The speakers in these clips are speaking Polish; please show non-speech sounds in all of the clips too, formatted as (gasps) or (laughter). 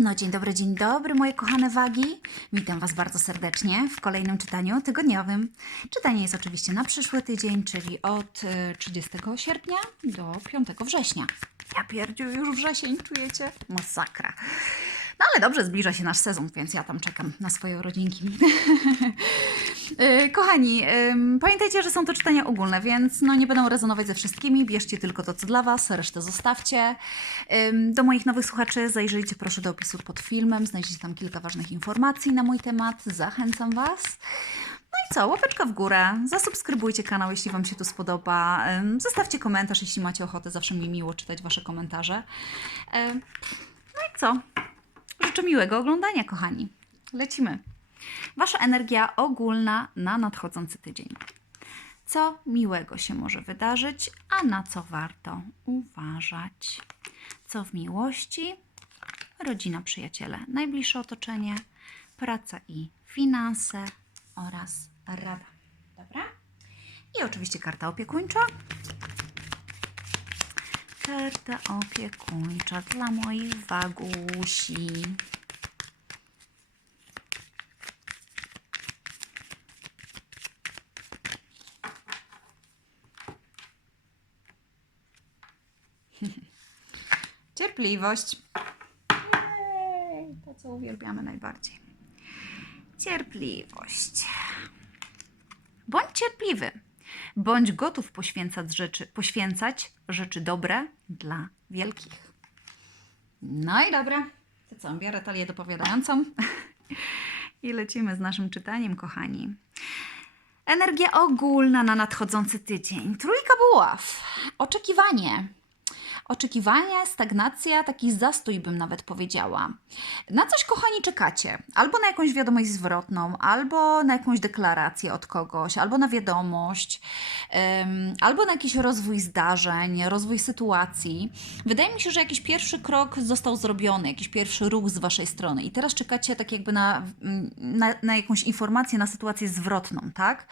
No dzień dobry, dzień dobry moje kochane wagi. Witam Was bardzo serdecznie w kolejnym czytaniu tygodniowym. Czytanie jest oczywiście na przyszły tydzień, czyli od e, 30 sierpnia do 5 września. Ja pierdziu, już wrzesień, czujecie? Masakra. No ale dobrze, zbliża się nasz sezon, więc ja tam czekam na swoje urodzinki. (laughs) E, Kochani, pamiętajcie, że są to czytania ogólne, więc no nie będą rezonować ze wszystkimi. Bierzcie tylko to, co dla Was, resztę zostawcie. Do moich nowych słuchaczy zajrzyjcie proszę do opisu pod filmem, znajdziecie tam kilka ważnych informacji na mój temat. Zachęcam Was. No i co, łapeczka w górę, zasubskrybujcie kanał, jeśli Wam się tu spodoba. Zostawcie komentarz, jeśli macie ochotę, zawsze mi miło czytać Wasze komentarze. No i co? Życzę miłego oglądania, kochani. Lecimy. Wasza energia ogólna na nadchodzący tydzień. Co miłego się może wydarzyć, a na co warto uważać? Co w miłości, rodzina, przyjaciele, najbliższe otoczenie, praca i finanse oraz rada. Dobra? I oczywiście karta opiekuńcza. Karta opiekuńcza dla moich wagusi. Cierpliwość. Jej, to, co uwielbiamy najbardziej. Cierpliwość. Bądź cierpliwy. Bądź gotów poświęcać rzeczy, poświęcać rzeczy dobre dla wielkich. No i dobra. To co, biorę talię dopowiadającą (laughs) i lecimy z naszym czytaniem, kochani. Energia ogólna na nadchodzący tydzień. Trójka buław. Oczekiwanie. Oczekiwanie, stagnacja, taki zastój bym nawet powiedziała. Na coś, kochani, czekacie. Albo na jakąś wiadomość zwrotną, albo na jakąś deklarację od kogoś, albo na wiadomość, em, albo na jakiś rozwój zdarzeń, rozwój sytuacji. Wydaje mi się, że jakiś pierwszy krok został zrobiony, jakiś pierwszy ruch z Waszej strony i teraz czekacie tak jakby na, na, na jakąś informację, na sytuację zwrotną, tak?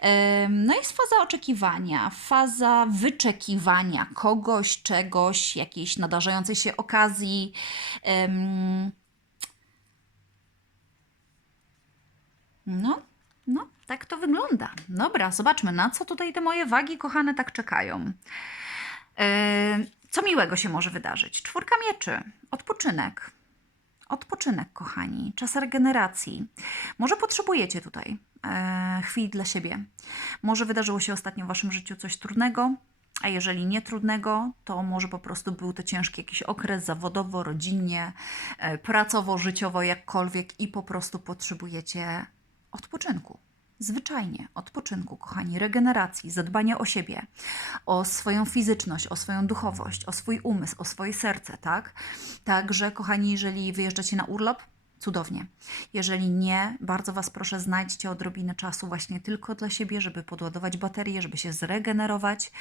Em, No jest faza oczekiwania, faza wyczekiwania kogoś, czegoś, jakiejś nadarzającej się okazji. No, no, tak to wygląda. Dobra, zobaczmy, na co tutaj te moje wagi kochane tak czekają. E, Co miłego się może wydarzyć? Czwórka mieczy, odpoczynek. Odpoczynek, kochani, czas regeneracji. Może potrzebujecie tutaj e, chwili dla siebie. Może wydarzyło się ostatnio w waszym życiu coś trudnego, a jeżeli nie trudnego, to może po prostu był to ciężki jakiś okres zawodowo, rodzinnie, e, pracowo, życiowo, jakkolwiek i po prostu potrzebujecie odpoczynku. Zwyczajnie odpoczynku, kochani, regeneracji, zadbania o siebie, o swoją fizyczność, o swoją duchowość, o swój umysł, o swoje serce, tak? Także, kochani, jeżeli wyjeżdżacie na urlop, cudownie. Jeżeli nie, bardzo Was proszę, znajdźcie odrobinę czasu właśnie tylko dla siebie, żeby podładować baterię, żeby się zregenerować,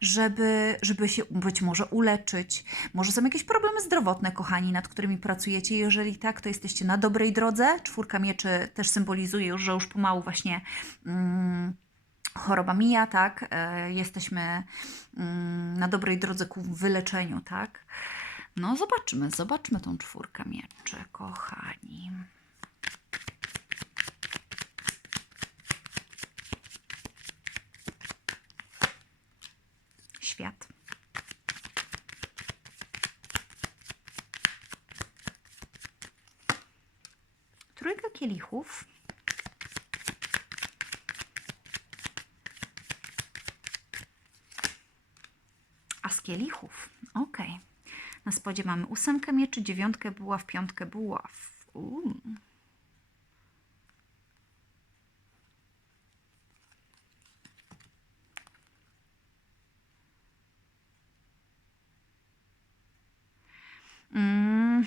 żeby, żeby się być może uleczyć. Może są jakieś problemy zdrowotne, kochani, nad którymi pracujecie. Jeżeli tak, to jesteście na dobrej drodze. Czwórka mieczy też symbolizuje już, że już pomału właśnie. Mm, choroba mija, tak? E, Jesteśmy mm, na dobrej drodze ku wyleczeniu, tak? No, zobaczmy, zobaczmy tą czwórkę mieczy, kochani. Świat. Trójka kielichów. A z kielichów, okej. Na spodzie mamy ósemkę mieczy, dziewiątkę buław, piątkę buław. Uuu.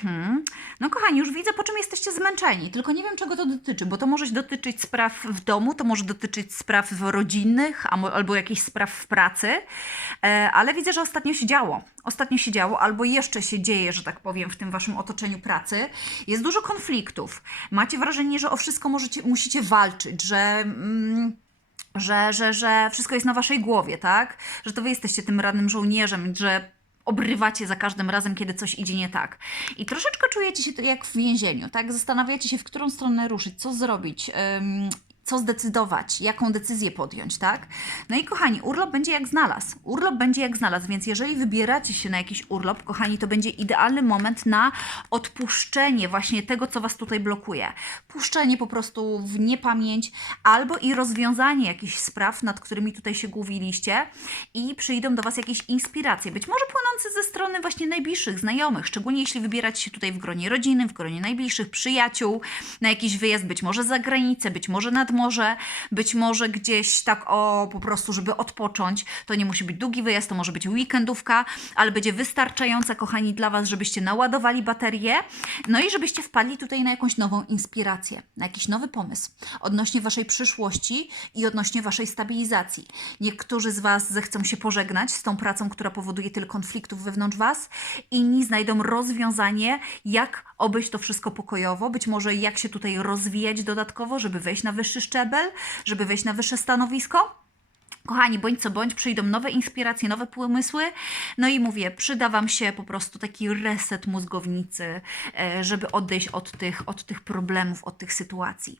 Mhm. No kochani, już widzę, po czym jesteście zmęczeni, tylko nie wiem, czego to dotyczy, bo to może dotyczyć spraw w domu, to może dotyczyć spraw rodzinnych, albo jakichś spraw w pracy, e, ale widzę, że ostatnio się działo. Ostatnio się działo, albo jeszcze się dzieje, że tak powiem, w tym waszym otoczeniu pracy. Jest dużo konfliktów. Macie wrażenie, że o wszystko możecie, musicie walczyć, że... Mm, że, że, że wszystko jest na waszej głowie, tak? Że to wy jesteście tym radnym żołnierzem, że obrywacie za każdym razem, kiedy coś idzie nie tak. I troszeczkę czujecie się jak w więzieniu, tak? Zastanawiacie się, w którą stronę ruszyć, co zrobić. Co zdecydować, jaką decyzję podjąć, tak? No i kochani, urlop będzie jak znalazł. Urlop będzie jak znalazł, więc jeżeli wybieracie się na jakiś urlop, kochani, to będzie idealny moment na odpuszczenie właśnie tego, co Was tutaj blokuje. Puszczenie po prostu w niepamięć albo i rozwiązanie jakichś spraw, nad którymi tutaj się główiliście i przyjdą do Was jakieś inspiracje, być może płynące ze strony właśnie najbliższych znajomych, szczególnie jeśli wybieracie się tutaj w gronie rodziny, w gronie najbliższych przyjaciół, na jakiś wyjazd, być może za granicę, być może nad morze, być może gdzieś tak o po prostu, żeby odpocząć. To nie musi być długi wyjazd, to może być weekendówka, ale będzie wystarczająca, kochani, dla Was, żebyście naładowali baterię, no i żebyście wpadli tutaj na jakąś nową inspirację, na jakiś nowy pomysł odnośnie Waszej przyszłości i odnośnie Waszej stabilizacji. Niektórzy z Was zechcą się pożegnać z tą pracą, która powoduje tyle konfliktów wewnątrz Was, inni znajdą rozwiązanie, jak obejść to wszystko pokojowo, być może jak się tutaj rozwijać dodatkowo, żeby wejść na wyższy szczebel, żeby wejść na wyższe stanowisko. Kochani, bądź co bądź, przyjdą nowe inspiracje, nowe pomysły. No i mówię, przyda Wam się po prostu taki reset mózgownicy, e, żeby odejść od tych, od tych problemów, od tych sytuacji.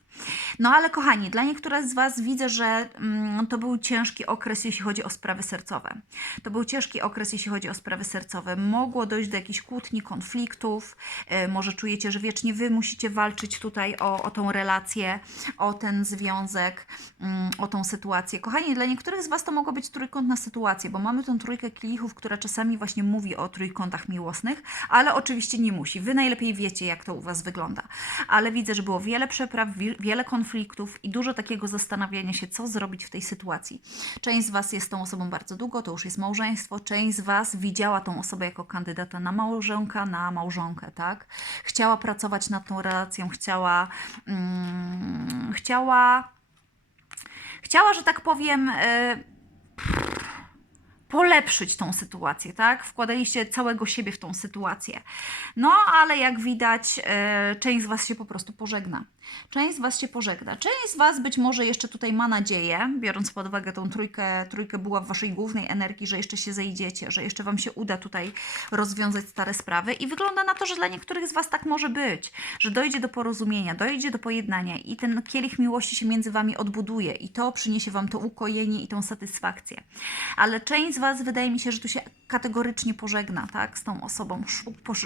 No ale kochani, dla niektórych z Was widzę, że mm, to był ciężki okres, jeśli chodzi o sprawy sercowe. To był ciężki okres, jeśli chodzi o sprawy sercowe. Mogło dojść do jakichś kłótni, konfliktów. E, może czujecie, że wiecznie Wy musicie walczyć tutaj o, o tą relację, o ten związek, mm, o tą sytuację. Kochani, dla niektórych z Was to mogła być trójkątna sytuacja, bo mamy tą trójkę kielichów, która czasami właśnie mówi o trójkątach miłosnych, ale oczywiście nie musi. Wy najlepiej wiecie, jak to u Was wygląda. Ale widzę, że było wiele przepraw, wi- wiele konfliktów i dużo takiego zastanawiania się, co zrobić w tej sytuacji. Część z Was jest tą osobą bardzo długo, to już jest małżeństwo. Część z Was widziała tą osobę jako kandydata na małżonka, na małżonkę, tak? Chciała pracować nad tą relacją, chciała, mm, chciała chciała, że tak powiem, e, polepszyć tą sytuację, tak? Wkładaliście całego siebie w tą sytuację. No, ale jak widać, e, część z Was się po prostu pożegna. Część z Was się pożegna. Część z Was być może jeszcze tutaj ma nadzieję, biorąc pod uwagę tą trójkę, trójkę była w Waszej głównej energii, że jeszcze się zejdziecie, że jeszcze Wam się uda tutaj rozwiązać stare sprawy i wygląda na to, że dla niektórych z Was tak może być, że dojdzie do porozumienia, dojdzie do pojednania i ten kielich miłości się między Wami odbuduje i to przyniesie Wam to ukojenie i tą satysfakcję. Ale część z Was wydaje mi się, że tu się kategorycznie pożegna, tak, z tą osobą,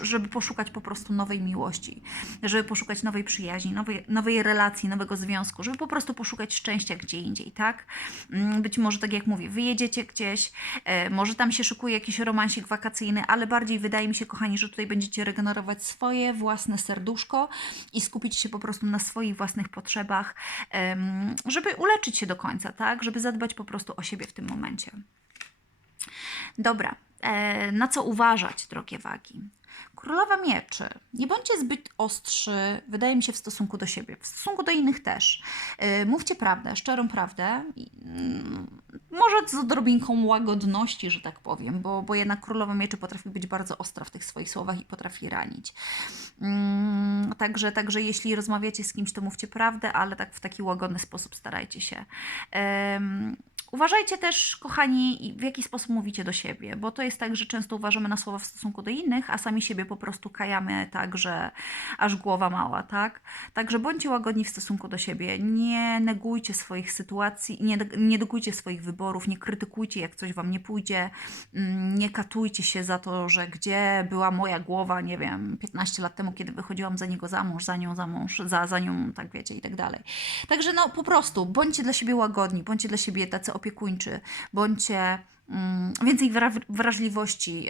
żeby poszukać po prostu nowej miłości, żeby poszukać nowej przyjaźni, nowej, nowej relacji, nowego związku, żeby po prostu poszukać szczęścia gdzie indziej, tak? Mm, Być może, tak jak mówię, wyjedziecie gdzieś, e, może tam się szykuje jakiś romansik wakacyjny, ale bardziej wydaje mi się, kochani, że tutaj będziecie regenerować swoje własne serduszko i skupić się po prostu na swoich własnych potrzebach, żeby uleczyć się do końca, tak? Żeby zadbać po prostu o siebie w tym momencie. Dobra, e, na co uważać, drogie wagi? Królowa mieczy. Nie bądźcie zbyt ostrzy, wydaje mi się, w stosunku do siebie. W stosunku do innych też. E, mówcie prawdę, szczerą prawdę. Mm, może z odrobinką łagodności, że tak powiem, bo, bo jednak królowa mieczy potrafi być bardzo ostra w tych swoich słowach i potrafi ranić. Mm, także, także jeśli rozmawiacie z kimś, to mówcie prawdę, ale tak w taki łagodny sposób starajcie się. Uważajcie też, kochani, w jaki sposób mówicie do siebie, bo to jest tak, że często uważamy na słowa w stosunku do innych, a sami siebie po prostu kajamy tak, że aż głowa mała, tak? Także bądźcie łagodni w stosunku do siebie. Nie negujcie swoich sytuacji, nie, nie negujcie swoich wyborów, nie krytykujcie, jak coś wam nie pójdzie, mm, nie katujcie się za to, że gdzie była moja głowa, nie wiem, 15 lat temu, kiedy wychodziłam za niego za mąż, za nią za mąż, za, za nią, tak wiecie, i tak dalej. Także no po prostu bądźcie dla siebie łagodni, bądźcie dla siebie tacy opiekuńczy, bądźcie mm, więcej wra- wrażliwości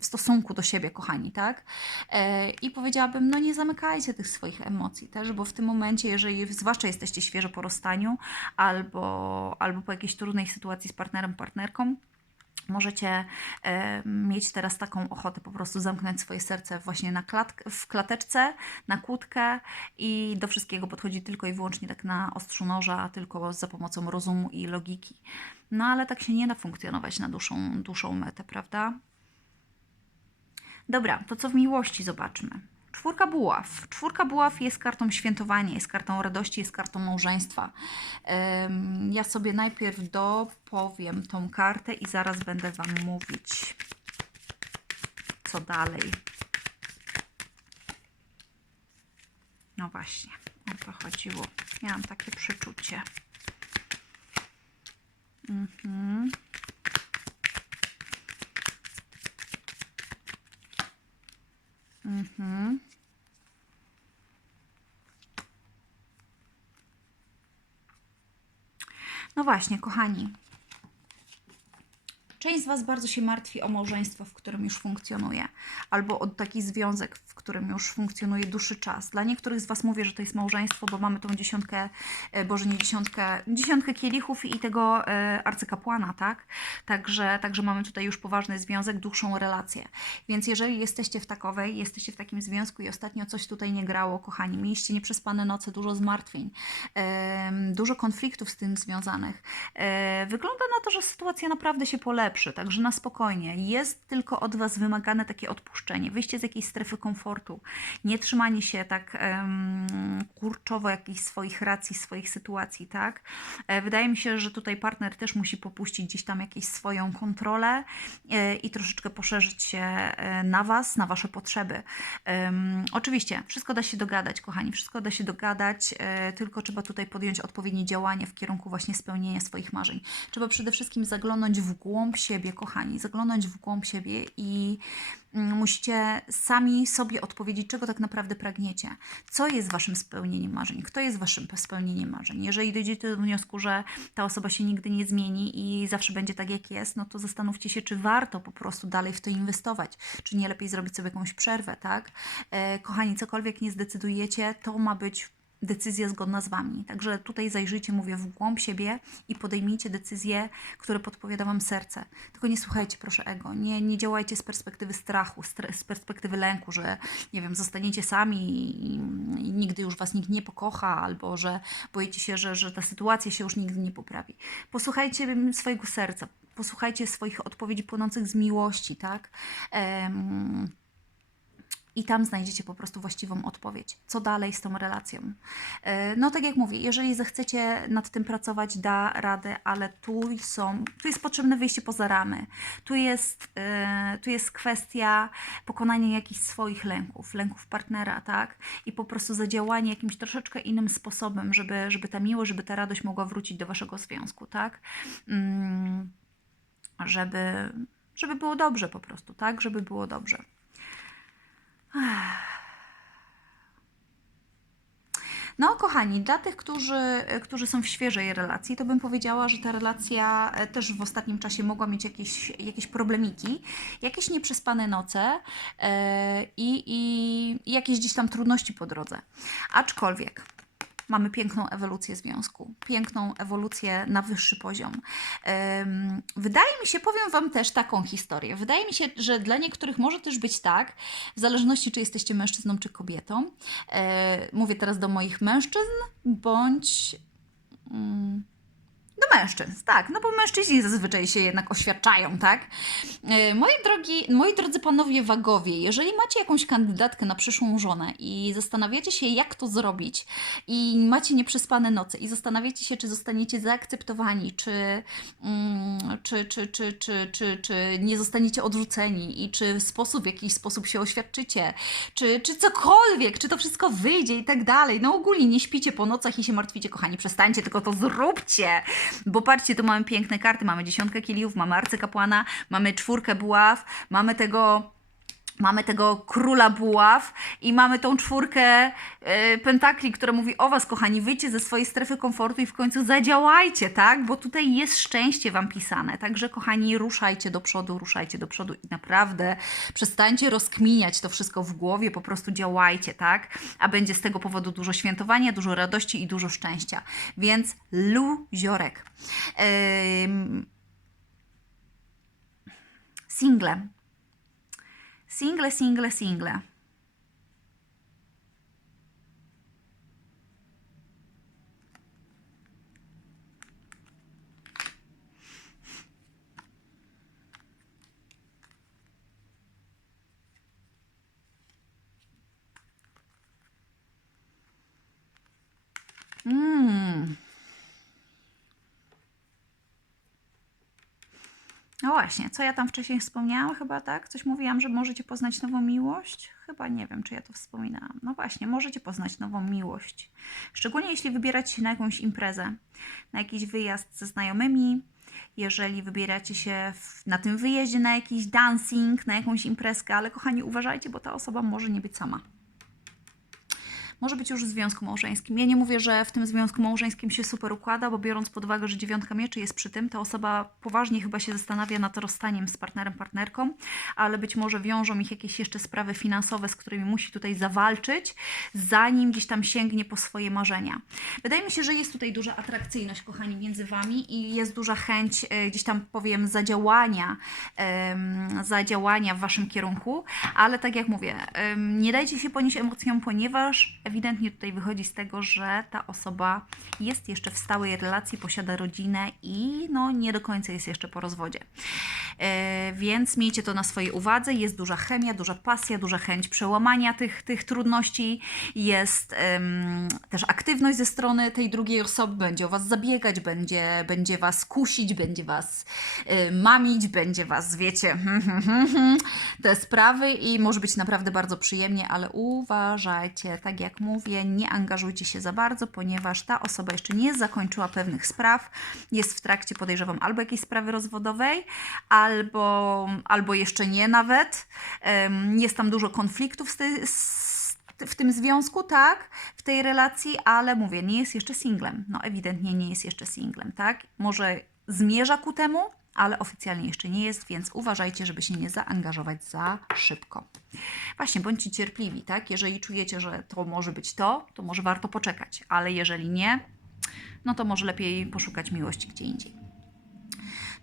w stosunku do siebie, kochani, tak? E, I powiedziałabym, no nie zamykajcie tych swoich emocji też, bo w tym momencie, jeżeli zwłaszcza jesteście świeżo po rozstaniu albo, albo po jakiejś trudnej sytuacji z partnerem, partnerką, Możecie e, mieć teraz taką ochotę po prostu zamknąć swoje serce właśnie na klatk- w klateczce, na kłódkę i do wszystkiego podchodzi tylko i wyłącznie tak na ostrzu noża, tylko za pomocą rozumu i logiki. No ale tak się nie da funkcjonować na dłuższą, dłuższą metę, prawda? Dobra, to co w miłości zobaczmy. Czwórka buław. Czwórka buław jest kartą świętowania, jest kartą radości, jest kartą małżeństwa. Ja sobie najpierw dopowiem tą kartę i zaraz będę Wam mówić. co dalej? No właśnie, o to chodziło. Miałam takie przeczucie. Mhm. Mhm. No właśnie, kochani. Część z Was bardzo się martwi o małżeństwo, w którym już funkcjonuje, albo o taki związek, w którym już funkcjonuje dłuższy czas. Dla niektórych z Was mówię, że to jest małżeństwo, bo mamy tą dziesiątkę, e, Boże nie dziesiątkę, dziesiątkę kielichów i tego e, arcykapłana, tak? Także, także mamy tutaj już poważny związek, dłuższą relację. Więc jeżeli jesteście w takowej, jesteście w takim związku i ostatnio coś tutaj nie grało, kochani, mieliście nieprzespane noce, dużo zmartwień, dużo konfliktów z tym związanych, e, wygląda na to, że sytuacja naprawdę się polepszy, także na spokojnie. Jest tylko od Was wymagane takie odpuszczenie, wyjście z jakiejś strefy komfortu, nie trzymanie się tak em, kurczowo jakichś swoich racji, swoich sytuacji, tak? E, Wydaje mi się, że tutaj partner też musi popuścić gdzieś tam jakąś swoją kontrolę e, i troszeczkę poszerzyć się e, na Was, na Wasze potrzeby. Em, Oczywiście, wszystko da się dogadać, kochani, wszystko da się dogadać, tylko trzeba tutaj podjąć odpowiednie działanie w kierunku właśnie spełnienia swoich marzeń. Trzeba przede wszystkim zaglądnąć w głąb siebie, kochani, zaglądnąć w głąb siebie i mm, musicie sami sobie odpowiedzieć, czego tak naprawdę pragniecie. Co jest Waszym spełnieniem marzeń? Kto jest Waszym spełnieniem marzeń? Jeżeli dojdziecie do wniosku, że ta osoba się nigdy nie zmieni i zawsze będzie tak, jak jest, no to zastanówcie się, czy warto po prostu dalej w to inwestować. Czy nie lepiej zrobić sobie jakąś przerwę, tak? E, kochani, cokolwiek nie zdecydujecie, to ma być decyzja zgodna z Wami. Także tutaj zajrzyjcie, mówię, w głąb siebie i podejmijcie decyzje, które podpowiada Wam serce. Tylko nie słuchajcie, proszę, ego. Nie, nie działajcie z perspektywy strachu, z perspektywy lęku, że, nie wiem, zostaniecie sami i, i nigdy już Was nikt nie pokocha, albo że boicie się, że, że ta sytuacja się już nigdy nie poprawi. Posłuchajcie swojego serca, posłuchajcie swoich odpowiedzi płynących z miłości, tak? Em, i tam znajdziecie po prostu właściwą odpowiedź. Co dalej z tą relacją? E, No tak jak mówię, jeżeli zechcecie nad tym pracować, da radę, ale tu są, tu jest potrzebne wyjście poza ramy. Tu jest, e, tu jest kwestia pokonania jakichś swoich lęków, lęków partnera, tak? I po prostu zadziałanie jakimś troszeczkę innym sposobem, żeby, żeby ta miłość, żeby ta radość mogła wrócić do waszego związku, tak? Mm, żeby, żeby było dobrze po prostu, tak? Żeby było dobrze. No, kochani, dla tych, którzy, którzy są w świeżej relacji, to bym powiedziała, że ta relacja e, też w ostatnim czasie mogła mieć jakieś, jakieś problemiki, jakieś nieprzespane noce e, i, i, i jakieś gdzieś tam trudności po drodze. Aczkolwiek mamy piękną ewolucję związku, piękną ewolucję na wyższy poziom. Wydaje mi się, powiem Wam też taką historię. Wydaje mi się, że dla niektórych może też być tak, w zależności czy jesteście mężczyzną czy kobietą. E, Mówię teraz do moich mężczyzn bądź. Do mężczyzn, tak, no bo mężczyźni zazwyczaj się jednak oświadczają, tak? E, Moi, drogi, moi drodzy panowie wagowie, jeżeli macie jakąś kandydatkę na przyszłą żonę i zastanawiacie się, jak to zrobić, i macie nieprzespane noce, i zastanawiacie się, czy zostaniecie zaakceptowani, czy, mm, czy, czy, czy, czy, czy, czy nie zostaniecie odrzuceni, i czy w sposób, w jakiś sposób się oświadczycie, czy, czy cokolwiek, czy to wszystko wyjdzie i tak dalej. No ogólnie nie śpicie po nocach i się martwicie, kochani, przestańcie, tylko to zróbcie. Bo patrzcie, tu mamy piękne karty, mamy dziesiątkę kiliów, mamy arcykapłana, mamy czwórkę buław, mamy tego... Mamy tego króla buław i mamy tą czwórkę e, pentakli, która mówi o was, kochani, wyjdźcie ze swojej strefy komfortu i w końcu zadziałajcie, tak? Bo tutaj jest szczęście wam pisane. Także, kochani, ruszajcie do przodu, ruszajcie do przodu i naprawdę przestańcie rozkminiać to wszystko w głowie, po prostu działajcie, tak? A będzie z tego powodu dużo świętowania, dużo radości i dużo szczęścia. Więc luziorek. Ym... Single. Single, single, single. Mm. No właśnie, co ja tam wcześniej wspomniałam? Chyba tak? Coś mówiłam, że możecie poznać nową miłość? Chyba nie wiem, czy ja to wspominałam. No właśnie, możecie poznać nową miłość. Szczególnie jeśli wybieracie się na jakąś imprezę, na jakiś wyjazd ze znajomymi, jeżeli wybieracie się w, na tym wyjeździe na jakiś dancing, na jakąś imprezkę, ale kochani, uważajcie, bo ta osoba może nie być sama może być już w związku małżeńskim. Ja nie mówię, że w tym związku małżeńskim się super układa, bo biorąc pod uwagę, że dziewiątka mieczy jest przy tym, ta osoba poważnie chyba się zastanawia nad rozstaniem z partnerem, partnerką, ale być może wiążą ich jakieś jeszcze sprawy finansowe, z którymi musi tutaj zawalczyć, zanim gdzieś tam sięgnie po swoje marzenia. Wydaje mi się, że jest tutaj duża atrakcyjność, kochani, między Wami i jest duża chęć e, gdzieś tam, powiem, zadziałania, em, zadziałania w Waszym kierunku, ale tak jak mówię, nie dajcie się ponieść emocjom, ponieważ ewidentnie tutaj wychodzi z tego, że ta osoba jest jeszcze w stałej relacji, posiada rodzinę i no nie do końca jest jeszcze po rozwodzie. E, więc miejcie to na swojej uwadze. Jest duża chemia, duża pasja, duża chęć przełamania tych, tych trudności. Jest też aktywność ze strony tej drugiej osoby. Będzie o Was zabiegać, będzie, będzie Was kusić, będzie Was e, mamić, będzie Was, wiecie, (laughs) te sprawy i może być naprawdę bardzo przyjemnie, ale uważajcie, tak jak mówię, nie angażujcie się za bardzo, ponieważ ta osoba jeszcze nie zakończyła pewnych spraw, jest w trakcie, podejrzewam, albo jakiejś sprawy rozwodowej, albo, albo jeszcze nie nawet. Jest tam dużo konfliktów z tej, z, w tym związku, tak, w tej relacji, ale mówię, nie jest jeszcze singlem. No ewidentnie nie jest jeszcze singlem, tak? Może zmierza ku temu, ale oficjalnie jeszcze nie jest, więc uważajcie, żeby się nie zaangażować za szybko. Właśnie, bądźcie cierpliwi, tak? Jeżeli czujecie, że to może być to, to może warto poczekać, ale jeżeli nie, no to może lepiej poszukać miłości gdzie indziej.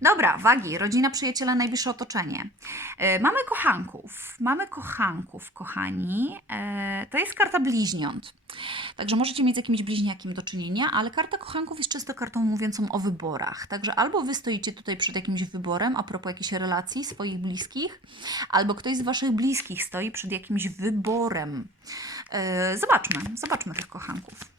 Dobra, wagi, rodzina, przyjaciele, najbliższe otoczenie. E, mamy kochanków, mamy kochanków, kochani. E, to jest karta bliźniąt. Także możecie mieć z jakimś bliźniakiem do czynienia, ale karta kochanków jest często kartą mówiącą o wyborach. Także albo wy stoicie tutaj przed jakimś wyborem a propos jakiejś relacji swoich bliskich, albo ktoś z waszych bliskich stoi przed jakimś wyborem. E, zobaczmy, zobaczmy tych kochanków.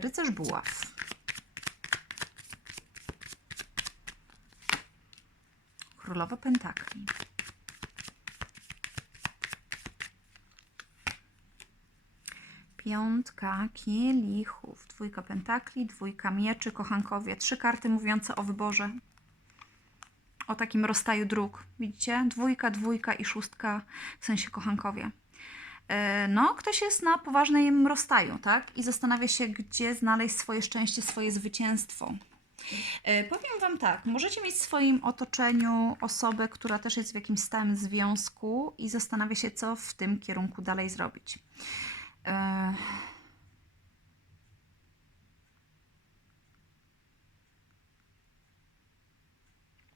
Rycerz buław. Królowa Pentakli. Piątka kielichów, dwójka pentakli, dwójka mieczy, kochankowie. Trzy karty mówiące o wyborze. O takim rozstaju dróg. Widzicie? Dwójka, dwójka i szóstka, w sensie kochankowie. E, No, ktoś jest na poważnym rozstaju, tak? I zastanawia się, gdzie znaleźć swoje szczęście, swoje zwycięstwo. E, Powiem Wam tak, możecie mieć w swoim otoczeniu osobę, która też jest w jakimś stałym związku i zastanawia się, co w tym kierunku dalej zrobić. E,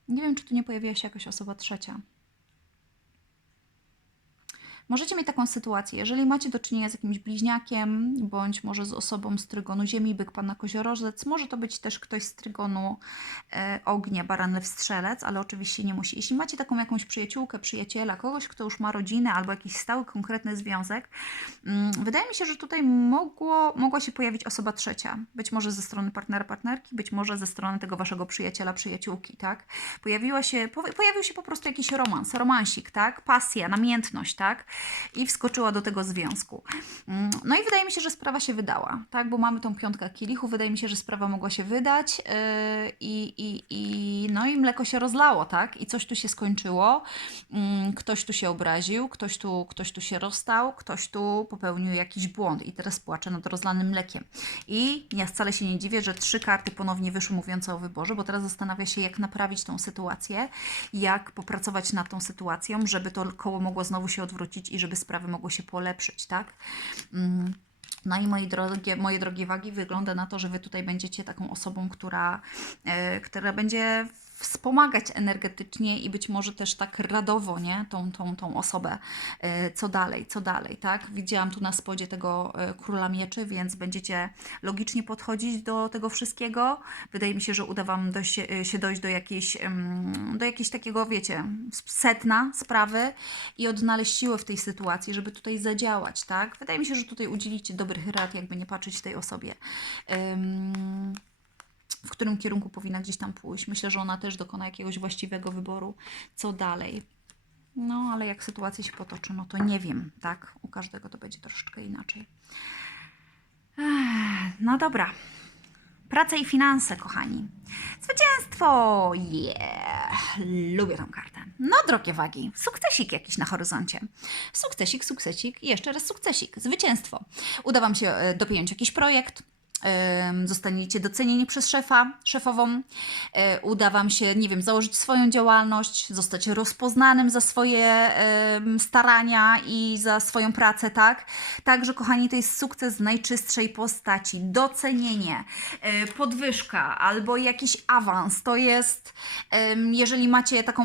Nie wiem, czy tu nie pojawiła się jakaś osoba trzecia. Możecie mieć taką sytuację, jeżeli macie do czynienia z jakimś bliźniakiem, bądź może z osobą z trygonu ziemi, byk pana koziorożec, może to być też ktoś z trygonu e, ognia, baran lew strzelec, ale oczywiście nie musi. Jeśli macie taką jakąś przyjaciółkę, przyjaciela, kogoś, kto już ma rodzinę albo jakiś stały, konkretny związek, mm, wydaje mi się, że tutaj mogło, mogła się pojawić osoba trzecia. Być może ze strony partnera, partnerki, być może ze strony tego waszego przyjaciela, przyjaciółki, tak? Pojawiła się, pojawił się po prostu jakiś romans, romansik, tak? Pasja, namiętność, tak? I wskoczyła do tego związku. Mm, No i wydaje mi się, że sprawa się wydała, tak? Bo mamy tą piątkę kielichów, wydaje mi się, że sprawa mogła się wydać yy, i, i, i no i mleko się rozlało, tak? I coś tu się skończyło, Mm, ktoś tu się obraził, ktoś tu, ktoś tu się rozstał, ktoś tu popełnił jakiś błąd i teraz płacze nad rozlanym mlekiem. I ja wcale się nie dziwię, że trzy karty ponownie wyszły mówiące o wyborze, bo teraz zastanawia się, jak naprawić tą sytuację, jak popracować nad tą sytuacją, żeby to koło mogło znowu się odwrócić i żeby sprawy mogły się polepszyć, tak? Mm. No i moi drogie, moje drogie wagi, wygląda na to, że Wy tutaj będziecie taką osobą, która, e, która będzie wspomagać energetycznie i być może też tak radowo, nie? Tą, tą, tą osobę. E, Co dalej, co dalej, tak? Widziałam tu na spodzie tego e, króla mieczy, więc będziecie logicznie podchodzić do tego wszystkiego. Wydaje mi się, że uda Wam dojść, się- się dojść do jakiejś, do jakiegoś takiego, wiecie, sedna sprawy i odnaleźć siłę w tej sytuacji, żeby tutaj zadziałać, tak? Wydaje mi się, że tutaj udzielicie dobrych rad, jakby nie patrzeć tej osobie. W którym kierunku powinna gdzieś tam pójść. Myślę, że ona też dokona jakiegoś właściwego wyboru, co dalej. No, ale jak sytuacja się potoczy, no to nie wiem, tak? U każdego to będzie troszeczkę inaczej. No dobra. Praca i finanse, kochani. Zwycięstwo! Yeah! Lubię tą kartę. No, drogie wagi, sukcesik jakiś na horyzoncie. Sukcesik, sukcesik jeszcze raz sukcesik. Zwycięstwo. Uda Wam się e, dopiąć jakiś projekt, zostaniecie docenieni przez szefa, szefową, e, uda Wam się, nie wiem, założyć swoją działalność, zostać rozpoznanym za swoje starania i za swoją pracę, tak? Także, kochani, to jest sukces w najczystszej postaci, docenienie, e, podwyżka albo jakiś awans. To jest, jeżeli macie taką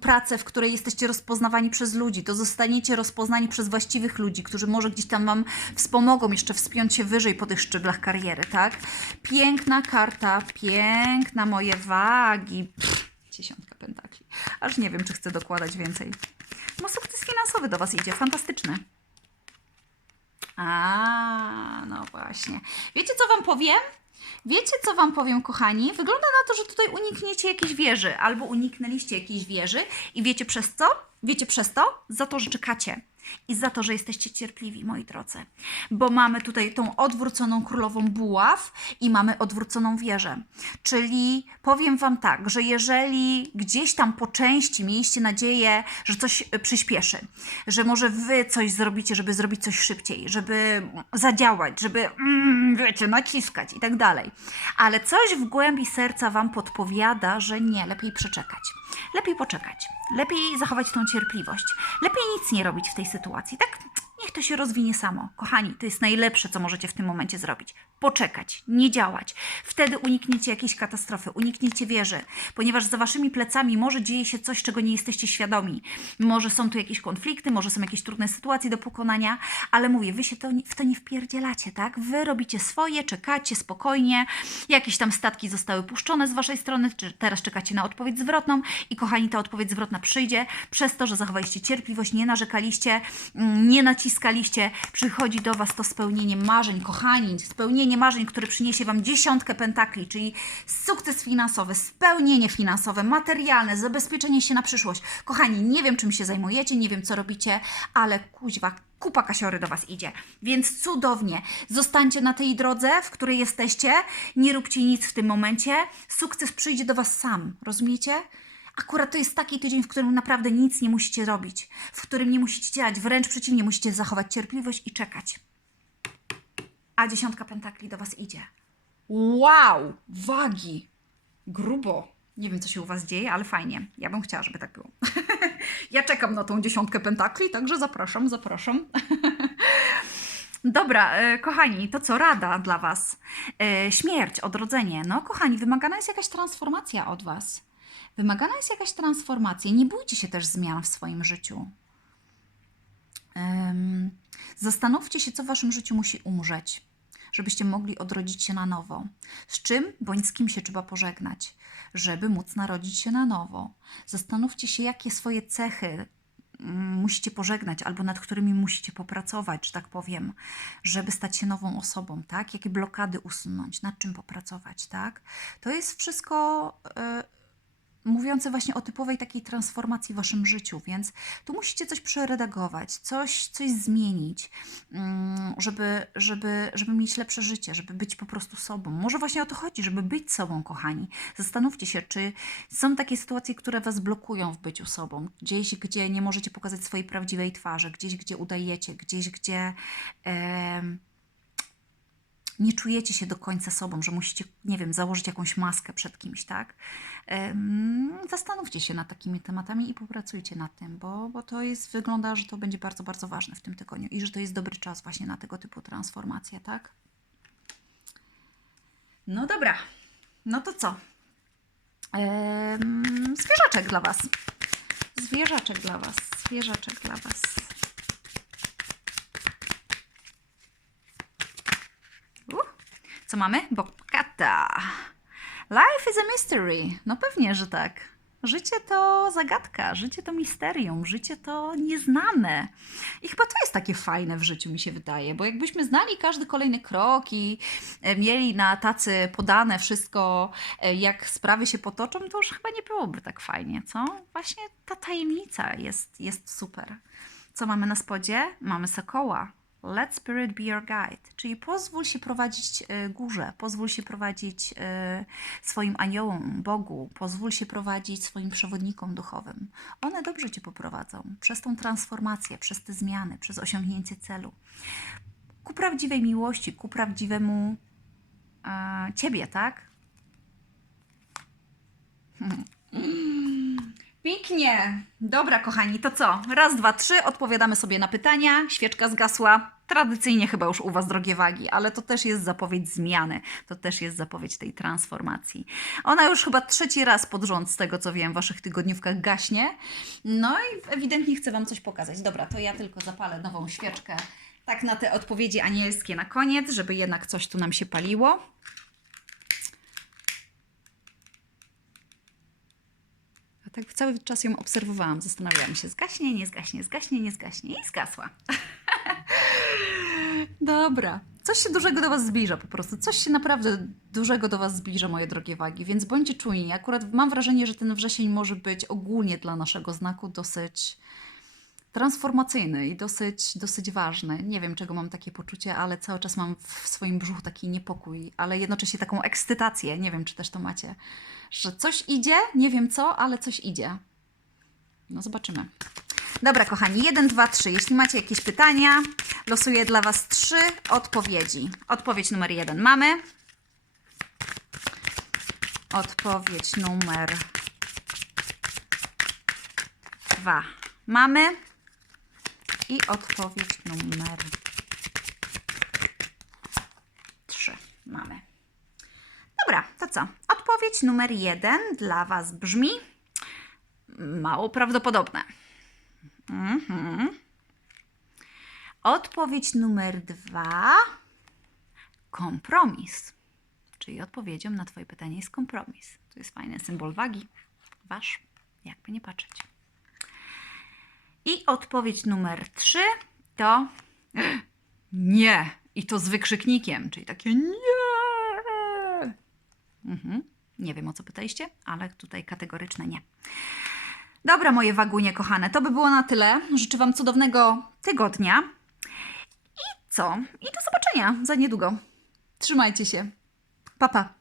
pracę, w której jesteście rozpoznawani przez ludzi, to zostaniecie rozpoznani przez właściwych ludzi, którzy może gdzieś tam Wam wspomogą jeszcze wspiąć się wyżej po tych szczeblach kariery, tak? Piękna karta, piękna moje wagi. Pff, dziesiątka pentakli. Aż nie wiem, czy chcę dokładać więcej. No sukces finansowy do Was idzie, fantastyczny. A, no właśnie. Wiecie, co Wam powiem? Wiecie, co Wam powiem, kochani? Wygląda na to, że tutaj unikniecie jakiejś wieży, albo uniknęliście jakiejś wieży i wiecie przez co? Wiecie przez to? Za to, że czekacie. I za to, że jesteście cierpliwi, moi drodzy. Bo mamy tutaj tą odwróconą królową buław i mamy odwróconą wieżę. Czyli powiem Wam tak, że jeżeli gdzieś tam po części mieliście nadzieję, że coś e, przyspieszy, że może Wy coś zrobicie, żeby zrobić coś szybciej, żeby zadziałać, żeby, mm, wiecie, naciskać i tak dalej. Ale coś w głębi serca Wam podpowiada, że nie, lepiej przeczekać. Lepiej poczekać. Lepiej zachować tą cierpliwość. Lepiej nic nie robić w tej sytuacji. Tak, niech to się rozwinie samo. Kochani, to jest najlepsze, co możecie w tym momencie zrobić. Poczekać, nie działać. Wtedy unikniecie jakiejś katastrofy, unikniecie wieży, ponieważ za waszymi plecami może dzieje się coś, czego nie jesteście świadomi. Może są tu jakieś konflikty, może są jakieś trudne sytuacje do pokonania, ale mówię, wy się to, w to nie wpierdzielacie, tak? Wy robicie swoje, czekacie spokojnie, jakieś tam statki zostały puszczone z waszej strony, czy teraz czekacie na odpowiedź zwrotną i kochani, ta odpowiedź zwrotna przyjdzie przez to, że zachowaliście cierpliwość, nie narzekaliście, mm, nie naciskaliście, przychodzi do was to spełnienie marzeń, kochani, spełnienie marzeń, które przyniesie wam dziesiątkę pentakli, czyli sukces finansowy, spełnienie finansowe, materialne, zabezpieczenie się na przyszłość. Kochani, nie wiem czym się zajmujecie, nie wiem co robicie, ale kuźwa, kupa kasiory do Was idzie. Więc cudownie. Zostańcie na tej drodze, w której jesteście. Nie róbcie nic w tym momencie. Sukces przyjdzie do Was sam. Rozumiecie? Akurat to jest taki tydzień, w którym naprawdę nic nie musicie robić, w którym nie musicie działać, wręcz przeciwnie, musicie zachować cierpliwość i czekać. A dziesiątka pentakli do Was idzie. Wow! Wagi! Grubo. Nie wiem, co się u Was dzieje, ale fajnie. Ja bym chciała, żeby tak było. (laughs) ja czekam na tą dziesiątkę pentakli, także zapraszam, zapraszam. (laughs) Dobra, e, kochani, to co rada dla Was? E, śmierć, odrodzenie. No, kochani, wymagana jest jakaś transformacja od Was. Wymagana jest jakaś transformacja. Nie bójcie się też zmian w swoim życiu. Em, zastanówcie się, co w Waszym życiu musi umrzeć, żebyście mogli odrodzić się na nowo. Z czym bądź z kim się trzeba pożegnać, żeby móc narodzić się na nowo. Zastanówcie się, jakie swoje cechy mm, musicie pożegnać albo nad którymi musicie popracować, że tak powiem, żeby stać się nową osobą, tak? Jakie blokady usunąć, nad czym popracować, tak? To jest wszystko e, mówiące właśnie o typowej takiej transformacji w waszym życiu, więc tu musicie coś przeredagować, coś, coś zmienić, mm, żeby, żeby, żeby mieć lepsze życie, żeby być po prostu sobą. Może właśnie o to chodzi, żeby być sobą, kochani. Zastanówcie się, czy są takie sytuacje, które was blokują w byciu sobą, gdzieś, gdzie nie możecie pokazać swojej prawdziwej twarzy, gdzieś, gdzie udajecie, gdzieś, gdzie... em, nie czujecie się do końca sobą, że musicie, nie wiem, założyć jakąś maskę przed kimś, tak? Zastanówcie się nad takimi tematami i popracujcie nad tym, bo, bo to jest, wygląda, że to będzie bardzo, bardzo ważne w tym tygodniu i że to jest dobry czas właśnie na tego typu transformacje, tak? No dobra, no to co? Em, zwierzaczek dla Was. Zwierzaczek dla Was. Zwierzaczek dla Was. Uh, co mamy? Bokata. Life is a mystery. No pewnie, że tak. Życie to zagadka, życie to misterium, życie to nieznane. I chyba to jest takie fajne w życiu, mi się wydaje, bo jakbyśmy znali każdy kolejny krok i e, mieli na tacy podane wszystko, e, jak sprawy się potoczą, to już chyba nie byłoby tak fajnie, co? Właśnie ta tajemnica jest, jest super. Co mamy na spodzie? Mamy sokoła. Let spirit be your guide, czyli pozwól się prowadzić e, górze, pozwól się prowadzić e, swoim aniołom, Bogu, pozwól się prowadzić swoim przewodnikom duchowym. One dobrze cię poprowadzą przez tą transformację, przez te zmiany, przez osiągnięcie celu. Ku prawdziwej miłości, ku prawdziwemu e, ciebie, tak? Pięknie. Dobra, kochani, to co? Raz, dwa, trzy, odpowiadamy sobie na pytania. Świeczka zgasła. Tradycyjnie chyba już u Was, drogie wagi, ale to też jest zapowiedź zmiany. To też jest zapowiedź tej transformacji. Ona już chyba trzeci raz pod rząd, z tego co wiem, w Waszych tygodniówkach gaśnie. No i ewidentnie chcę Wam coś pokazać. Dobra, to ja tylko zapalę nową świeczkę. Tak na te odpowiedzi anielskie na koniec, żeby jednak coś tu nam się paliło. Tak cały czas ją obserwowałam, zastanawiałam się, zgaśnie, nie zgaśnie, zgaśnie, nie zgaśnie i zgasła. (laughs) Dobra. Coś się dużego do Was zbliża po prostu. Coś się naprawdę dużego do Was zbliża, moje drogie wagi, więc bądźcie czujni. Akurat mam wrażenie, że ten wrzesień może być ogólnie dla naszego znaku dosyć transformacyjny i dosyć, dosyć ważny. Nie wiem, czego mam takie poczucie, ale cały czas mam w swoim brzuchu taki niepokój, ale jednocześnie taką ekscytację. Nie wiem, czy też to macie, że coś idzie, nie wiem co, ale coś idzie. No zobaczymy. Dobra, kochani, 1, 2, 3. Jeśli macie jakieś pytania, losuję dla Was trzy odpowiedzi. Odpowiedź numer jeden mamy. Odpowiedź numer dwa mamy. I odpowiedź numer trzy mamy. Dobra, to co? Odpowiedź numer jeden dla Was brzmi mało prawdopodobne. Mhm. Odpowiedź numer dwa kompromis. Czyli odpowiedzią na Twoje pytanie jest kompromis. To jest fajny symbol wagi. Wasz, jakby nie patrzeć. I odpowiedź numer trzy to (gasps) nie. I to z wykrzyknikiem, czyli takie nie. Mhm. Nie wiem o co pytaliście, ale tutaj kategoryczne nie. Dobra, moje wagunie kochane, to by było na tyle. Życzę Wam cudownego tygodnia. I co? I do zobaczenia za niedługo. Trzymajcie się. Pa, pa.